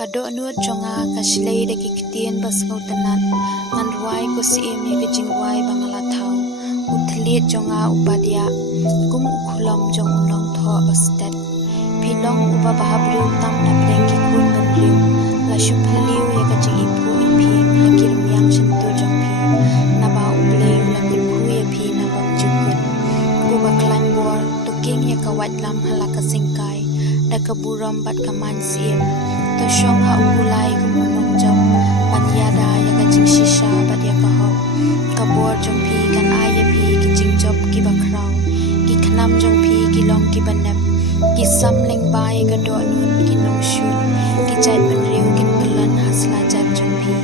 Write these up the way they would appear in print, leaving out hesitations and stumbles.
Kado anuat jonga kaslay da kiktian bas ngau tenat ngan ruai ko siem ya kejingwai bangala thau utliet jonga upadya kum ukhulam jong ulong tho bastet pilong upa bahabriu tam na prengki kun banriu la shupaliu ya kejing ipu ipi hakir miang sentu jong pi na ba ubleu la kulku ya pi na bang jukun ku baklan bor tuking ya kawat lam halaka singkai da kaburam bat kaman siem to shonga ukulai kumunong jom panyada ya kajing shisha bat ya kahok kabor jong pi kan aya pi kijing job ki bakrau ki khnam jong pi ki long ki banam ki samling bai ga do nun ki nong shun ki chai ban riu kin bulan hasla jat jong pi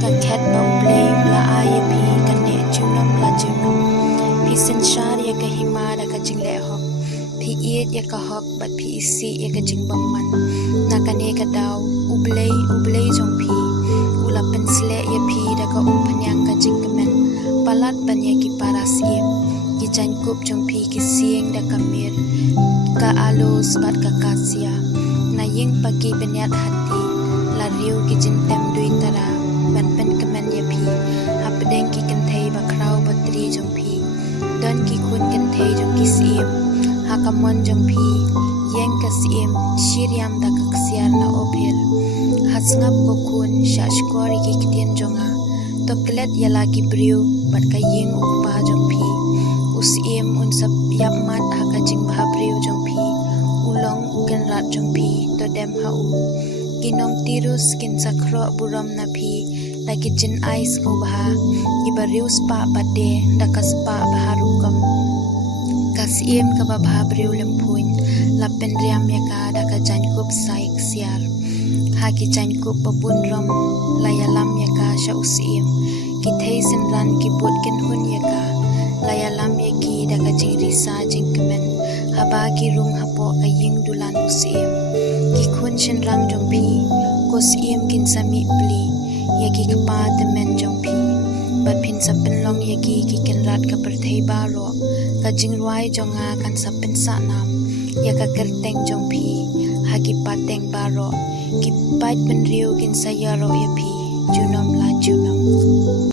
ka khat ba play la aya pi kan ne chunam la chunam pi sen shar ya ka hima da kajing le hok pi iet ya ka hok bat pi isi ya kajing bangman na kane ka daw ublay jong pi ula pensle ya pi da ka umpanyang ka jingkamen palat ban ya ki parasiem ki jan kup jong pi ki sieng da kamir ka alos bat ka kasia na ying pagi benyat hati la riu ki jintem dui tara ban pen kamen ya pi hapdeng ki kenthei ba krau batri jong pi don ki kun kenthei jong ki siem hakamon jong pi yeng ka siem shiriam da ka ksiar na opel hasngap ko kun shashkori ki kitien jonga to klet yala ki briu bat ka yeng ukpa jong pi usiem unsap yap mat haka jing bha briu jong pi ulong uken rat jong pi to dem ha u kinong tirus kin sakro buram na pi la kitchen ice ko bha ibariu spa bade da ka spa baharukam kasiem ka bha briu lempuin la penriam ya ka da ka jankup saik siar haki jankup babun rom la yalam ya ka sha usiem ki thei sin ran ki put ken hun ya ka la yalam ya ki da ka jingri sa jingkemen haba ki rung hapo ka ying dulan usiem ki khun shin rang jong pi ko siem kin sami pli ya ki kpa temen jong pi bat phin sapen long ya ki ken rat ka perthei ba ro ka jingruai jonga kan sapen sa nam ya ka kerteng jong pi hagi pateng baro ki pait benriu kin sayaro ya pi junom la junom